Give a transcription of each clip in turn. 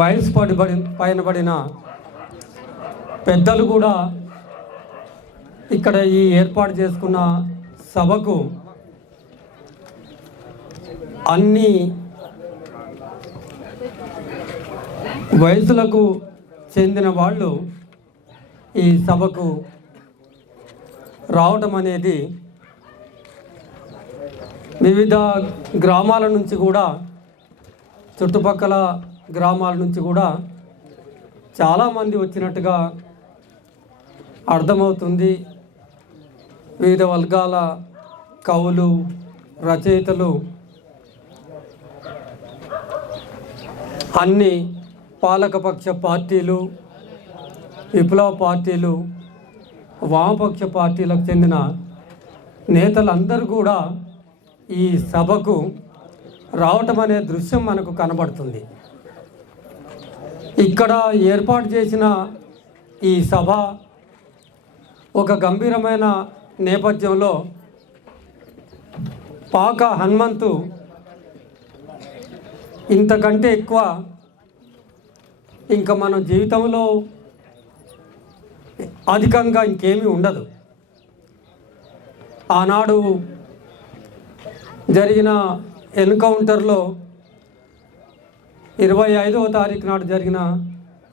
వయసు పైన పడిన పెద్దలు కూడా ఇక్కడ ఈ ఏర్పాటు చేసుకున్న సభకు అన్ని వయసులకు చెందిన వాళ్ళు ఈ సభకు రావడం అనేది వివిధ గ్రామాల నుంచి కూడా, చుట్టుపక్కల గ్రామాల నుంచి కూడా చాలామంది వచ్చినట్టుగా అర్థమవుతుంది. వివిధ వర్గాల కవులు, రచయితలు, అన్ని పాలకపక్ష పార్టీలు, విప్లవ పార్టీలు, వామపక్ష పార్టీలకు చెందిన నేతలందరూ కూడా ఈ సభకు రావటం అనే దృశ్యం మనకు కనబడుతుంది. ఇక్కడ ఏర్పాటు చేసిన ఈ సభ ఒక గంభీరమైన నేపథ్యంలో పాక హనుమంతు ఇంతకంటే ఎక్కువ ఇంకా మన జీవితంలో అధికంగా ఇంకేమీ ఉండదు. ఆనాడు జరిగిన ఎన్కౌంటర్లో 25వ తారీఖు నాడు జరిగిన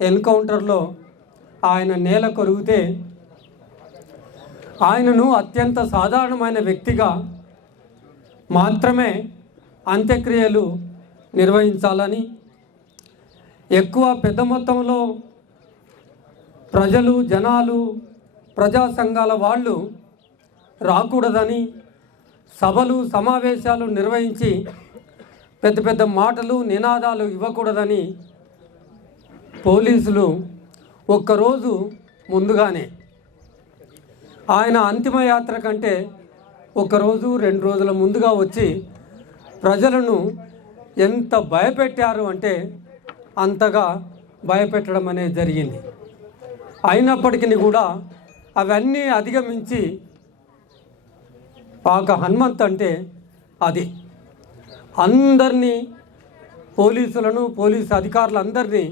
ఎన్కౌంటర్లో ఆయన నేల కొరిగితే ఆయనను అత్యంత సాధారణమైన వ్యక్తిగా మాత్రమే అంత్యక్రియలు నిర్వహించాలని, ఎక్కువ పెద్ద మొత్తంలో ప్రజలు, జనాలు, ప్రజా సంఘాల వాళ్ళు రాకూడదని, సభలు, సమావేశాలు నిర్వహించి పెద్ద పెద్ద మాటలు, నినాదాలు ఇవ్వకూడదని పోలీసులు ఒక్కరోజు ముందుగానే, ఆయన అంతిమయాత్ర కంటే ఒకరోజు 2 రోజుల ముందుగా వచ్చి ప్రజలను ఎంత భయపెట్టారు అంటే అంతగా భయపెట్టడం అనేది జరిగింది. అయినప్పటికీ కూడా అవన్నీ అధిగమించి పాక హనుమంత్ అంటే అది అందరినీ, పోలీసులను, పోలీసు అధికారులందరినీ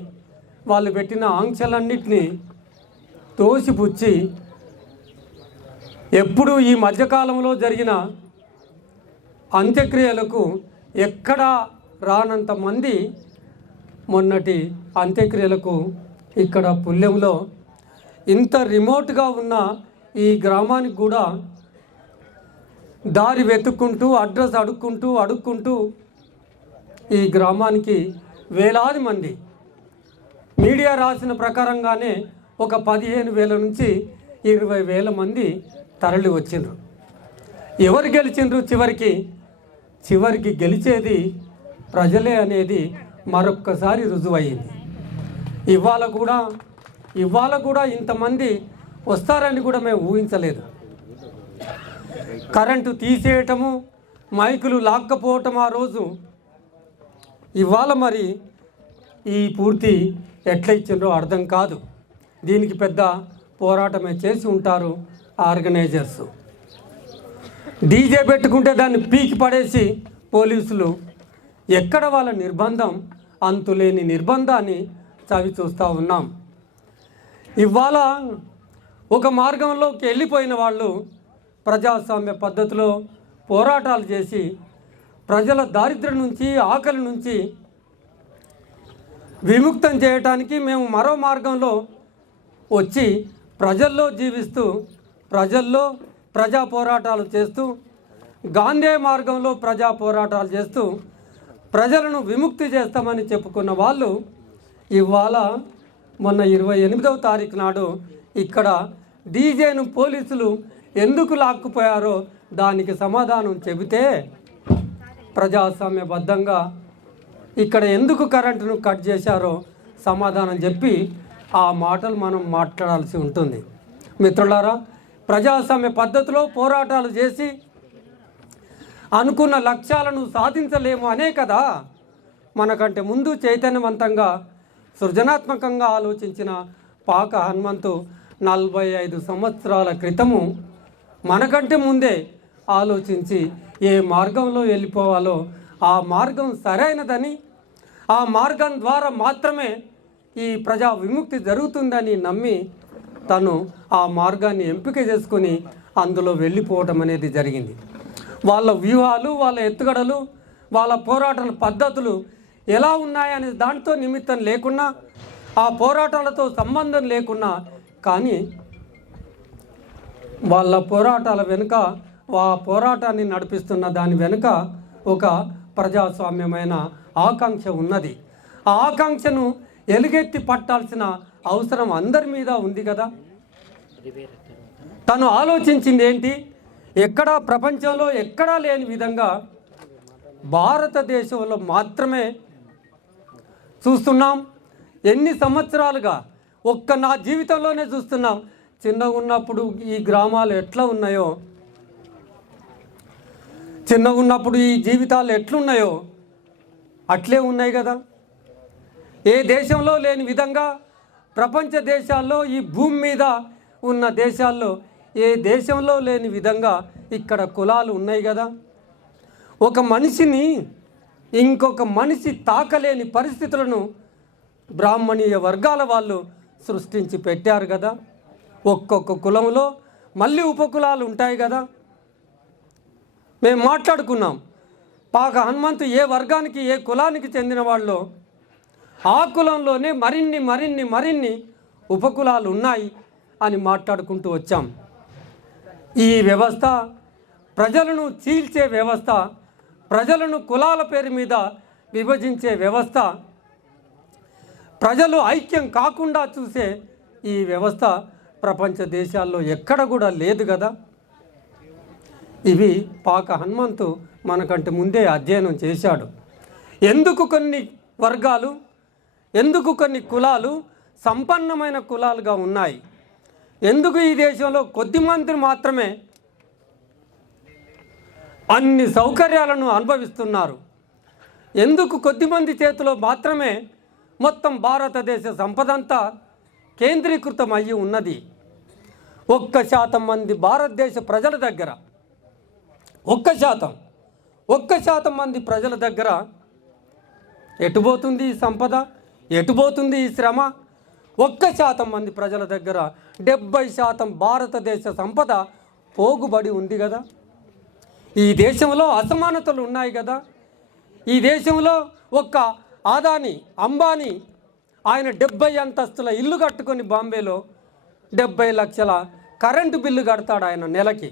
వాళ్ళు పెట్టిన ఆంక్షలన్నింటినీ తోసిపుచ్చి ఎప్పుడు ఈ మధ్యకాలంలో జరిగిన అంత్యక్రియలకు ఎక్కడా రానంత మంది మొన్నటి అంత్యక్రియలకు ఇక్కడ పుల్లెంలో ఇంత రిమోట్గా ఉన్న ఈ గ్రామానికి కూడా దారి వెతుక్కుంటూ, అడ్రస్ అడుక్కుంటూ ఈ గ్రామానికి వేలాది మంది, మీడియా రాసిన ప్రకారంగానే ఒక 15,000 నుంచి 20,000 మంది తరలి వచ్చిండ్రు. ఎవరు గెలిచిండ్రు? చివరికి గెలిచేది ప్రజలే అనేది మరొక్కసారి రుజువయ్యింది. ఇవాళ కూడా ఇంతమంది వస్తారని కూడా మేము ఊహించలేదు. కరెంటు తీసేయటము, మైకులు లాక్కపోవటం ఆ రోజు, ఇవాళ మరి ఈ పూర్తి ఎట్లా ఇచ్చిండ్రో అర్థం కాదు. దీనికి పెద్ద పోరాటమే చేసి ఉంటారు ఆర్గనైజర్స్. డీజే పెట్టుకుంటే దాన్ని పీకి పడేసి పోలీసులు ఎక్కడ వాళ్ళ నిర్బంధం, అంతులేని నిర్బంధాన్ని చవి చూస్తూ ఉన్నాం. ఇవాళ ఒక మార్గంలోకి వెళ్ళిపోయిన వాళ్ళు ప్రజాస్వామ్య పద్ధతిలో పోరాటాలు చేసి ప్రజల దారిద్ర్యం నుంచి, ఆకలి నుంచి విముక్తం చేయటానికి మేము మరో మార్గంలో వచ్చి ప్రజల్లో జీవిస్తూ, ప్రజల్లో ప్రజా పోరాటాలు చేస్తూ, గాంధీ మార్గంలో ప్రజా పోరాటాలు చేస్తూ ప్రజలను విముక్తి చేస్తామని చెప్పుకున్న వాళ్ళు ఇవాళ మొన్న 28వ తారీఖు నాడు ఇక్కడ డీజేను పోలీసులు ఎందుకు లాక్కుపోయారో దానికి సమాధానం చెబితే, ప్రజాస్వామ్యబద్ధంగా ఇక్కడ ఎందుకు కరెంటును కట్ చేశారో సమాధానం చెప్పి ఆ మాటలు మనం మాట్లాడాల్సి ఉంటుంది. మిత్రులారా, ప్రజాస్వామ్య పద్ధతిలో పోరాటాలు చేసి అనుకున్న లక్ష్యాలను సాధించలేము అనే కదా మనకంటే ముందు చైతన్యవంతంగా, సృజనాత్మకంగా ఆలోచించిన పాక హనుమంతు 45 సంవత్సరాల క్రితము మనకంటే ముందే ఆలోచించి ఏ మార్గంలో వెళ్ళిపోవాలో ఆ మార్గం సరైనదని, ఆ మార్గం ద్వారా మాత్రమే ఈ ప్రజా విముక్తి జరుగుతుందని నమ్మి తను ఆ మార్గాన్ని ఎంపిక చేసుకుని అందులో వెళ్ళిపోవటం అనేది జరిగింది. వాళ్ళ వ్యూహాలు, వాళ్ళ ఎత్తుగడలు, వాళ్ళ పోరాటాల పద్ధతులు ఎలా ఉన్నాయనే దాంతో నిమిత్తం లేకున్నా, ఆ పోరాటాలతో సంబంధం లేకున్నా, కానీ వాళ్ళ పోరాటాల వెనుక, ఆ పోరాటాన్ని నడిపిస్తున్న దాని వెనుక ఒక ప్రజాస్వామ్యమైన ఆకాంక్ష ఉన్నది. ఆ ఆకాంక్షను ఎలుగెత్తి పట్టాల్సిన అవసరం అందరి మీద ఉంది కదా. తను ఆలోచించింది ఏంటి? ఎక్కడా ప్రపంచంలో ఎక్కడా లేని విధంగా భారతదేశంలో మాత్రమే చూస్తున్నాం. ఎన్ని సంవత్సరాలుగా నా జీవితంలోనే చూస్తున్నాం. చిన్నగా ఉన్నప్పుడు ఈ గ్రామాలు ఎట్లా ఉన్నాయో, చిన్నగా ఉన్నప్పుడు ఈ జీవితాలు ఎట్లున్నాయో అట్లే ఉన్నాయి కదా. ఏ దేశంలో లేని విధంగా ప్రపంచ దేశాల్లో, ఈ భూమి మీద ఉన్న దేశాల్లో ఏ దేశంలో లేని విధంగా ఇక్కడ కులాలు ఉన్నాయి కదా. ఒక మనిషిని ఇంకొక మనిషి తాకలేని పరిస్థితులను బ్రాహ్మణీయ వర్గాల వాళ్ళు సృష్టించి పెట్టారు కదా. ఒక్కొక్క కులంలో మళ్ళీ ఉపకులాలు ఉంటాయి కదా. మేము మాట్లాడుకున్నాం, పాక హనుమంతు ఏ వర్గానికి, ఏ కులానికి చెందిన వాళ్ళు, ఆ కులంలోనే మరిన్ని ఉపకులాలు ఉన్నాయి అని మాట్లాడుకుంటూ వచ్చాం. ఈ వ్యవస్థ ప్రజలను చీల్చే వ్యవస్థ, ప్రజలను కులాల పేరు మీద విభజించే వ్యవస్థ, ప్రజలు ఐక్యం కాకుండా చూసే ఈ వ్యవస్థ ప్రపంచ దేశాల్లో ఎక్కడ కూడా లేదు కదా. ఇవి పాక హనుమంతు మనకంటే ముందే అధ్యయనం చేశాడు. ఎందుకు కొన్ని వర్గాలు, ఎందుకు కొన్ని కులాలు సంపన్నమైన కులాలుగా ఉన్నాయి, ఎందుకు ఈ దేశంలో కొద్దిమంది మాత్రమే అన్ని సౌకర్యాలను అనుభవిస్తున్నారు, ఎందుకు కొద్దిమంది చేతిలో మాత్రమే మొత్తం భారతదేశ సంపదంతా కేంద్రీకృతం అయ్యి ఉన్నది. 1% మంది భారతదేశ ప్రజల దగ్గర, 1% మంది ప్రజల దగ్గర ఎటుపోతుంది ఈ సంపద, ఎటుపోతుంది ఈ శ్రమ? 1% మంది ప్రజల దగ్గర 70% భారతదేశ సంపద పోగుబడి ఉంది కదా. ఈ దేశంలో అసమానతలు ఉన్నాయి కదా. ఈ దేశంలో ఒక్క ఆదాని, అంబానీ ఆయన 70 అంతస్తుల ఇల్లు కట్టుకొని బాంబేలో 70 లక్షల కరెంటు బిల్లు కడతాడు. ఆయన నెలకి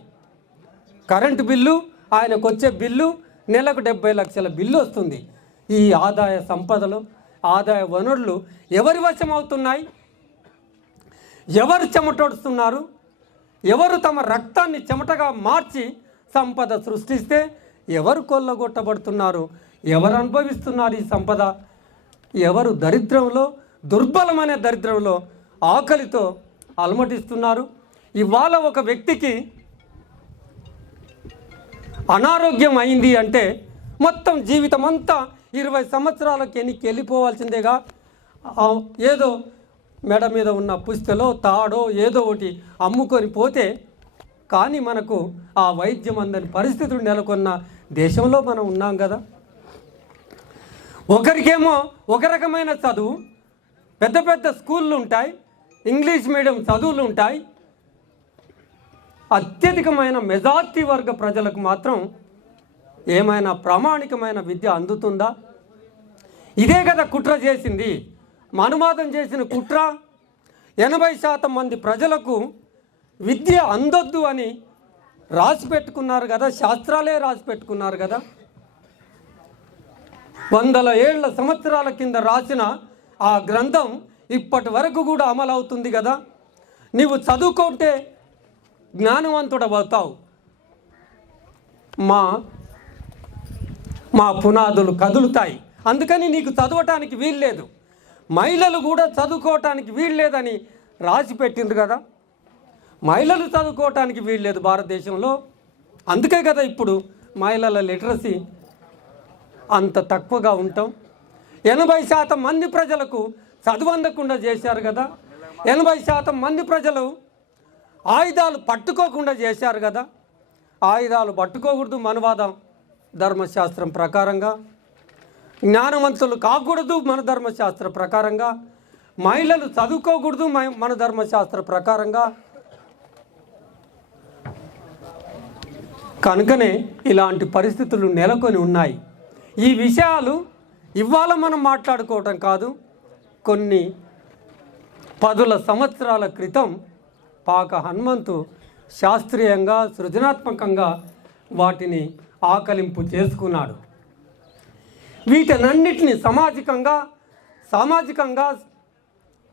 కరెంటు బిల్లు, ఆయనకు వచ్చే బిల్లు నెలకు 70 లక్షల బిల్లు వస్తుంది. ఈ ఆదాయ సంపదలు, ఆదాయ వనరులు ఎవరి వశం అవుతున్నాయి? ఎవరు చెమటోడుస్తున్నారు? ఎవరు తమ రక్తాన్ని చెమటగా మార్చి సంపద సృష్టిస్తే ఎవరు కొల్లగొట్టబడుతున్నారు? ఎవరు అనుభవిస్తున్నారు ఈ సంపద? ఎవరు దరిద్రంలో, దుర్బలమైన దరిద్రంలో, ఆకలితో అలమటిస్తున్నారు? ఇవాళ ఒక వ్యక్తికి అనారోగ్యం అయింది అంటే మొత్తం జీవితం అంతా 20 సంవత్సరాలకి ఎన్నికి వెళ్ళిపోవాల్సిందేగా. ఏదో మెడ మీద ఉన్న పుస్తలో, తాడో ఏదో ఒకటి అమ్ముకొని పోతే కానీ మనకు ఆ వైద్యం అందని పరిస్థితులు నెలకొన్న దేశంలో మనం ఉన్నాం కదా. ఒకరికేమో ఒక రకమైన చదువు, పెద్ద పెద్ద స్కూళ్ళు ఉంటాయి, ఇంగ్లీష్ మీడియం చదువులు ఉంటాయి. అత్యధికమైన మెజార్టీ వర్గ ప్రజలకు మాత్రం ఏమైనా ప్రామాణికమైన విద్య అందుతుందా? ఇదే కదా కుట్ర చేసింది, మనువాదం చేసిన కుట్ర. 80% మంది ప్రజలకు విద్య అందొద్దు అని రాసి పెట్టుకున్నారు కదా, శాస్త్రాలే రాసి పెట్టుకున్నారు కదా. 100 ఏళ్ల సంవత్సరాల కింద రాసిన ఆ గ్రంథం ఇప్పటి వరకు కూడా అమలవుతుంది కదా. నీవు చదువుకుంటే జ్ఞానవంతుడవుతావు. మా పునాదులు కదులుతాయి, అందుకని నీకు చదవటానికి వీల్లేదు, మహిళలు కూడా చదువుకోవటానికి వీల్లేదని రాసి పెట్టింది కదా. మహిళలు చదువుకోవటానికి వీల్లేదు భారతదేశంలో. అందుకే కదా ఇప్పుడు మహిళల లిటరసీ అంత తక్కువగా ఉంటాం. 80% మంది ప్రజలకు చదువు అందకుండా చేశారు కదా. 80% మంది ప్రజలు ఆయుధాలు పట్టుకోకుండా చేశారు కదా. ఆయుధాలు పట్టుకోకూడదు మనువాదం ధర్మశాస్త్రం ప్రకారంగా. జ్ఞానవంతులు కాకూడదు మన ధర్మశాస్త్ర ప్రకారంగా, మహిళలు చదువుకోకూడదు మన ధర్మశాస్త్ర ప్రకారంగా. కనుకనే ఇలాంటి పరిస్థితులు నెలకొని ఉన్నాయి. ఈ విషయాలు ఇవాళ మనం మాట్లాడుకోవటం కాదు, కొన్ని పదుల సంవత్సరాల క్రితం పాక హనుమంతు శాస్త్రీయంగా సృజనాత్మకంగా వాటిని ఆకలింపు చేసుకున్నాడు. వీటన్నిటిని సామాజికంగా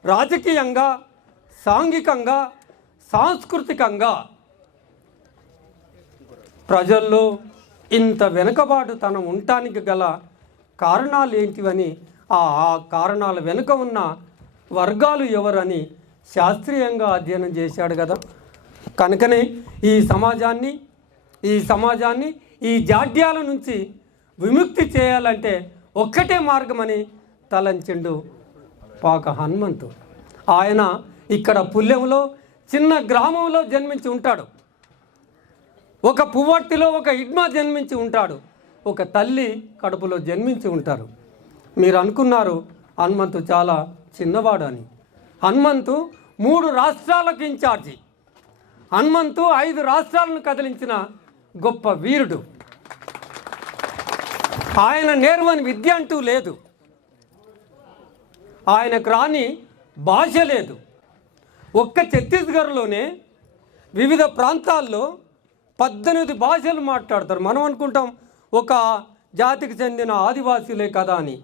రాజకీయంగా సాంఘికంగా సాంస్కృతికంగా ప్రజల్లో ఇంత వెనుకబాటుతనం ఉండటానికి గల కారణాలు ఏంటివని, ఆ కారణాల వెనుక ఉన్న వర్గాలు ఎవరని శాస్త్రీయంగా అధ్యయనం చేశాడు కదా. కనుకనే ఈ సమాజాన్ని ఈ జాడ్యాల నుంచి విముక్తి చేయాలంటే ఒక్కటే మార్గమని తలంచిండు పాక హనుమంతు. ఆయన ఇక్కడ పుల్లెంలో చిన్న గ్రామంలో జన్మించి ఉంటాడు. ఒక పువ్వర్తిలో ఒక ఇడ్మా జన్మించి ఉంటాడు. ఒక తల్లి కడుపులో జన్మించి ఉంటారు. మీరు అనుకున్నారు హనుమంతు చాలా చిన్నవాడు అని. హనుమంతు 3 రాష్ట్రాలకు ఇన్ఛార్జి. హనుమంతు 5 రాష్ట్రాలను కదిలించిన గొప్ప వీరుడు. ఆయన నేర్వని విద్య అంటూ లేదు, ఆయనకు రాని భాష లేదు. ఒక్క ఛత్తీస్గఢ్లోనే వివిధ ప్రాంతాల్లో 18 భాషలు మాట్లాడతారు. మనం అనుకుంటాం ఒక జాతికి చెందిన ఆదివాసీలే కదా అని.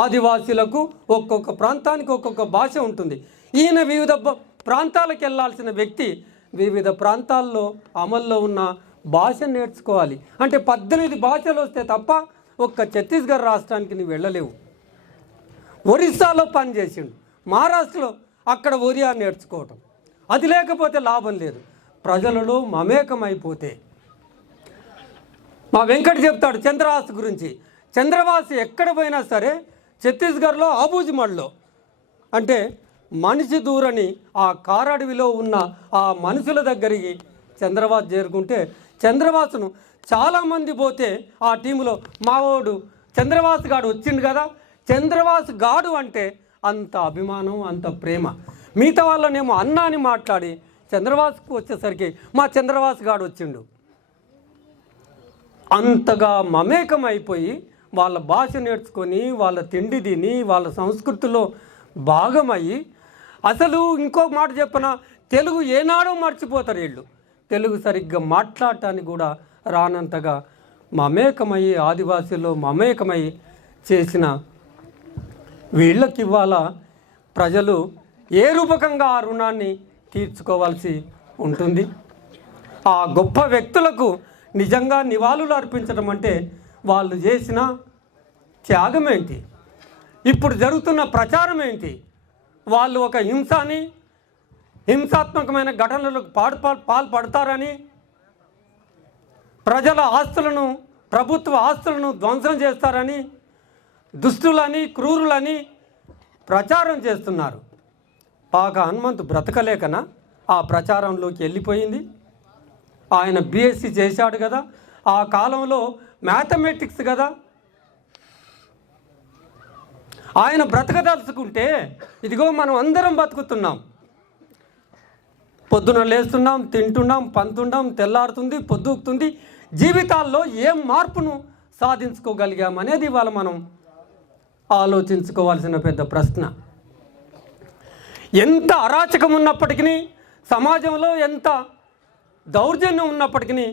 ఆదివాసీలకు ఒక్కొక్క ప్రాంతానికి ఒక్కొక్క భాష ఉంటుంది. ఈయన వివిధ ప్రాంతాలకు వెళ్ళాల్సిన వ్యక్తి వివిధ ప్రాంతాల్లో అమల్లో ఉన్న భాష నేర్చుకోవాలి. అంటే 18 భాషలు వస్తే తప్ప ఒక్క ఛత్తీస్గఢ్ రాష్ట్రానికి నువ్వు వెళ్ళలేవు. ఒరిస్సాలో పనిచేసిండు, మహారాష్ట్రలో అక్కడ ఒరియా నేర్చుకోవటం. అది లేకపోతే లాభం లేదు. ప్రజలలో మమేకమైపోతే మా వెంకట చెప్తాడు చంద్రవాసు గురించి. చంద్రవాసు ఎక్కడ పోయినా సరే ఛత్తీస్గఢ్లో ఆబూజిమడ్లో అంటే మనిషి దూరని ఆ కారడవిలో ఉన్న ఆ మనుషుల దగ్గరికి చంద్రవాసు చేరుకుంటే చంద్రవాసును చాలామంది పోతే ఆ టీంలో మావోడు చంద్రవాసు గాడు వచ్చిండు కదా. చంద్రవాసు గాడు అంటే అంత అభిమానం, అంత ప్రేమ. మిగతా వాళ్ళనేమో అన్న అని మాట్లాడి చంద్రవాసుకు వచ్చేసరికి మా చంద్రవాసు గాడు వచ్చిండు. అంతగా మమేకం అయిపోయి వాళ్ళ భాష నేర్చుకొని వాళ్ళ తిండి తిని వాళ్ళ సంస్కృతిలో భాగమయ్యి, అసలు ఇంకో మాట చెప్పన, తెలుగు ఏనాడో మర్చిపోతారు వీళ్ళు. తెలుగు సరిగ్గా మాట్లాడటానికి కూడా రానంతగా మమేకమయ్యి ఆదివాసీలో మమేకమయ్యి చేసిన వీళ్ళకి ఇవాళ ప్రజలు ఏ రూపకంగా ఆ రుణాన్ని తీర్చుకోవాల్సి ఉంటుంది. ఆ గొప్ప వ్యక్తులకు నిజంగా నివాళులు అర్పించడం అంటే వాళ్ళు చేసిన త్యాగం ఏంటి, ఇప్పుడు జరుగుతున్న ప్రచారం ఏంటి, వాళ్ళు ఒక హింసాత్మకమైన ఘటనలకు పాల్పడతారని, ప్రజల ఆస్తులను, ప్రభుత్వ ఆస్తులను ధ్వంసం చేస్తారని, దుష్టులని క్రూరులని ప్రచారం చేస్తున్నారు. పాక హనుమంతు బ్రతకలేకన ఆ ప్రచారంలోకి వెళ్ళిపోయింది. ఆయన బీఎస్సీ చేశాడు కదా, ఆ కాలంలో మ్యాథమెటిక్స్ కదా. ఆయన బ్రతకదలుచుకుంటే ఇదిగో మనం అందరం బతుకుతున్నాం. పొద్దున లేస్తున్నాం, తింటున్నాం, పంతున్నాం, తెల్లారుతుంది, పొద్దుకుతుంది. జీవితాల్లో ఏం మార్పును సాధించుకోగలిగామనేది ఇవాళ మనం ఆలోచించుకోవాల్సిన పెద్ద ప్రశ్న. ఎంత అరాచకం ఉన్నప్పటికీ, సమాజంలో ఎంత దౌర్జన్యం ఉన్నప్పటికీ,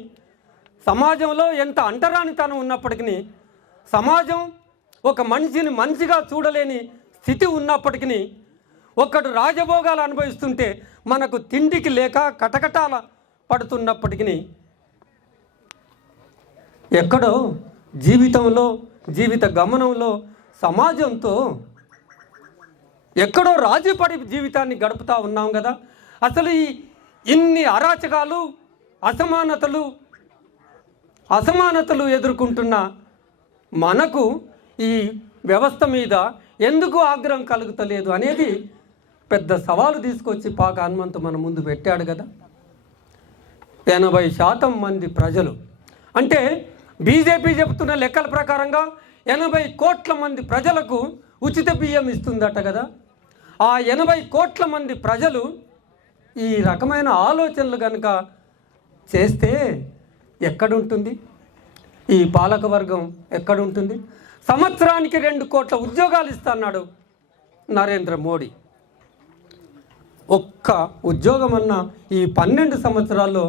సమాజంలో ఎంత అంటరానితనం ఉన్నప్పటికీ, సమాజం ఒక మనిషిని మనిషిగా చూడలేని స్థితి ఉన్నప్పటికీ, ఒకడు రాజభోగాలు అనుభవిస్తుంటే మనకు తిండికి లేక కటకటాల పడుతున్నప్పటికీ, ఎక్కడో జీవితంలో జీవిత గమనంలో సమాజంతో ఎక్కడో రాజీపడి జీవితాన్ని గడుపుతూ ఉన్నాం కదా. అసలు ఇన్ని అరాచకాలు, అసమానతలు ఎదుర్కొంటున్న మనకు ఈ వ్యవస్థ మీద ఎందుకు ఆగ్రహం కలుగుతలేదు అనేది పెద్ద సవాలు తీసుకొచ్చి పాక హనుమంతు మన ముందు పెట్టాడు కదా. 80% మంది ప్రజలు అంటే బీజేపీ చెబుతున్న లెక్కల ప్రకారంగా 80 కోట్ల మంది ప్రజలకు ఉచిత బియ్యం ఇస్తుందట కదా. ఆ 80 కోట్ల మంది ప్రజలు ఈ రకమైన ఆలోచనలు కనుక చేస్తే ఎక్కడుంటుంది ఈ పాలకవర్గం? ఎక్కడుంటుంది? సంవత్సరానికి 2 కోట్ల ఉద్యోగాలు ఇస్తున్నాడు నరేంద్ర మోడీ. ఒక్క ఉద్యోగం అన్నా ఈ 12 సంవత్సరాల్లో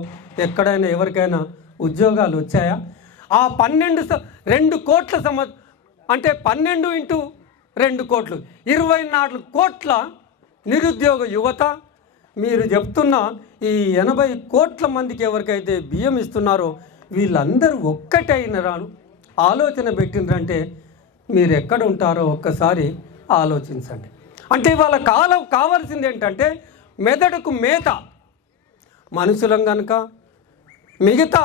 ఎక్కడైనా ఎవరికైనా ఉద్యోగాలు వచ్చాయా? ఆ 2 కోట్ల అంటే 12 ఇంటూ 2 కోట్లు 24 కోట్ల నిరుద్యోగ యువత. మీరు చెప్తున్న ఈ 80 కోట్ల మందికి ఎవరికైతే బియ్యం ఇస్తున్నారో వీళ్ళందరూ ఒక్కటైనరాను ఆలోచన పెట్టినరంటే మీరు ఎక్కడ ఉంటారో ఒక్కసారి ఆలోచించండి. అంటే వాళ్ళ కావాల్సింది ఏంటంటే మెదడుకు మేత. మనుషులం కనుక మిగతా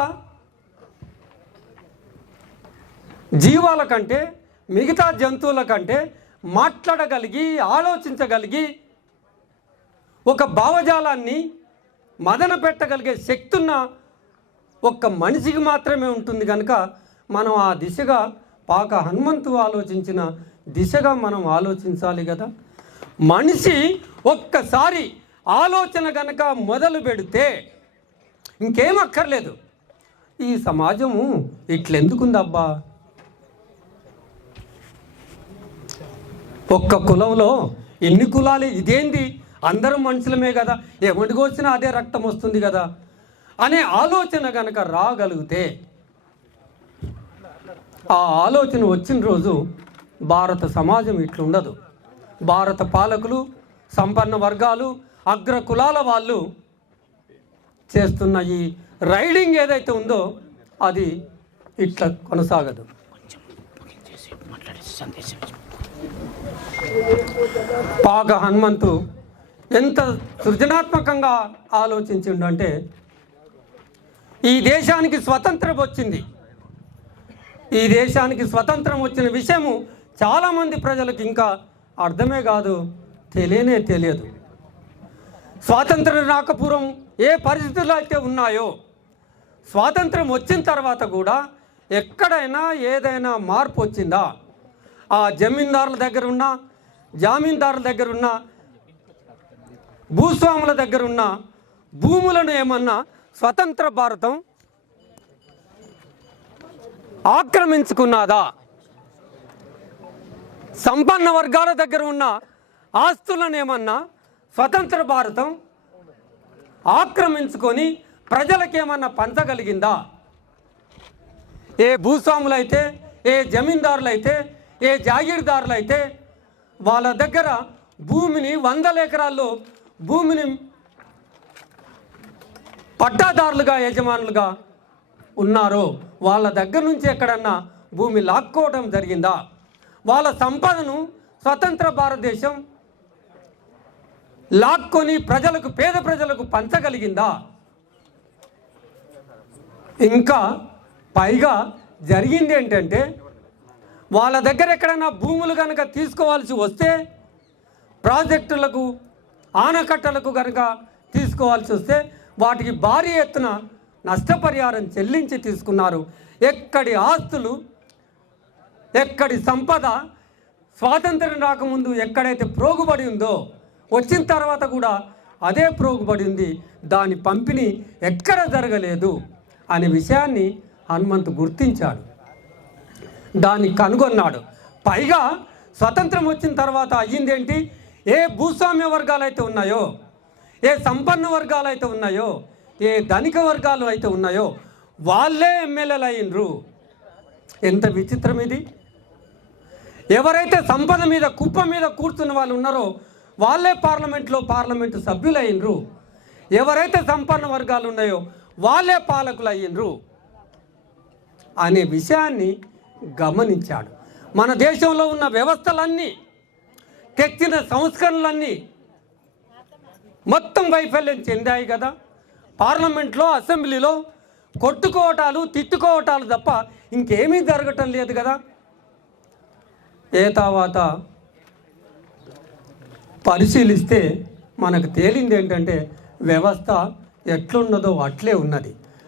జీవాల కంటే మిగతా జంతువుల కంటే మాట్లాడగలిగి ఆలోచించగలిగి ఒక భావజాలాన్ని మదన పెట్టగలిగే శక్తి ఉన్న ఒక్క మనిషికి మాత్రమే ఉంటుంది కనుక మనం ఆ దిశగా పాక హనుమంతు ఆలోచించిన దిశగా మనం ఆలోచించాలి కదా. మనిషి ఒక్కసారి ఆలోచన కనుక మొదలు పెడితే ఇంకేం అక్కర్లేదు. ఈ సమాజము ఇట్లెందుకుందబ్బా? ఒక్క కులంలో ఎన్ని కులాలే, ఇదేంది అందరం మనుషులమే కదా, ఎవరికి వచ్చినా అదే రక్తం వస్తుంది కదా అనే ఆలోచన కనుక రాగలిగితే, ఆ ఆలోచన వచ్చిన రోజు భారత సమాజం ఇట్లుండదు. భారత పాలకులు, సంపన్న వర్గాలు, అగ్ర కులాల వాళ్ళు చేస్తున్న ఈ రైడింగ్ ఏదైతే ఉందో అది ఇట్లా కొనసాగదు. పాక హనుమంతు ఎంత సృజనాత్మకంగా ఆలోచించిండంటే, ఈ దేశానికి స్వతంత్రం వచ్చింది. ఈ దేశానికి స్వతంత్రం వచ్చిన విషయము చాలామంది ప్రజలకు ఇంకా అర్థమే కాదు, తెలియదు. స్వాతంత్రం రాకపూర్వం ఏ పరిస్థితులు అయితే ఉన్నాయో స్వాతంత్రం వచ్చిన తర్వాత కూడా ఎక్కడైనా ఏదైనా మార్పు వచ్చిందా? ఆ జమీందారుల దగ్గర ఉన్న, జామీందారుల దగ్గర ఉన్న, భూస్వాముల దగ్గర ఉన్న భూములను ఏమన్నా స్వతంత్ర భారతం ఆక్రమించుకున్నదా? సంపన్న వర్గాల దగ్గర ఉన్న ఆస్తులను ఏమన్నా స్వతంత్ర భారతం ఆక్రమించుకొని ప్రజలకేమన్నా పంచగలిగిందా? ఏ భూస్వాములైతే, ఏ జమీందారులైతే, ఏ జాగీర్దారులైతే వాళ్ళ దగ్గర భూమిని 100 ఎకరాల్లో భూమిని పట్టాదారులుగా, యజమానులుగా ఉన్నారో వాళ్ళ దగ్గర నుంచి ఎక్కడన్నా భూమి లాక్కోవడం జరిగిందా? వాళ్ళ సంపదను స్వతంత్ర భారతదేశం లాక్కొని ప్రజలకు, పేద ప్రజలకు పంచగలిగిందా? ఇంకా పైగా జరిగింది ఏంటంటే, వాళ్ళ దగ్గర ఎక్కడైనా భూములు కనుక తీసుకోవాల్సి వస్తే, ప్రాజెక్టులకు, ఆనకట్టలకు కనుక తీసుకోవాల్సి వస్తే వాటికి భారీ ఎత్తున నష్టపరిహారం చెల్లించి తీసుకున్నారు. ఎక్కడి ఆస్తులు, ఎక్కడి సంపద స్వాతంత్రం రాకముందు ఎక్కడైతే ప్రోగుబడి ఉందో వచ్చిన తర్వాత కూడా అదే ప్రోగుబడి ఉంది. దాని పంపిణీ ఎక్కడ జరగలేదు అనే విషయాన్ని హనుమంతు గుర్తించాడు, దాన్ని కనుగొన్నాడు. పైగా స్వతంత్రం వచ్చిన తర్వాత అయ్యిందేంటి? ఏ భూస్వామ్య వర్గాలు అయితే ఉన్నాయో, ఏ సంపన్న వర్గాలు అయితే ఉన్నాయో, ఏ ధనిక వర్గాలు అయితే ఉన్నాయో వాళ్ళే ఎమ్మెల్యేలు అయినరు. ఎంత విచిత్రం ఇది! ఎవరైతే సంపద మీద, కుప్ప మీద కూర్చున్న వాళ్ళు ఉన్నారో వాళ్ళే పార్లమెంటు సభ్యులు అయినరు. ఎవరైతే సంపన్న వర్గాలు ఉన్నాయో వాళ్ళే పాలకులు అయ్యిండ్రు అనే విషయాన్ని గమనించాడు. మన దేశంలో ఉన్న వ్యవస్థలన్నీ, తెచ్చిన సంస్కరణలన్నీ మొత్తం వైఫల్యం చెందాయి కదా. పార్లమెంట్లో, అసెంబ్లీలో కొట్టుకోవటాలు, తిట్టుకోవటాలు తప్ప ఇంకేమీ జరగటం లేదు కదా. ఏ తర్వాత పరిశీలిస్తే మనకు తేలింది ఏంటంటే వ్యవస్థ ఎట్లున్నదో అట్లే ఉన్నది.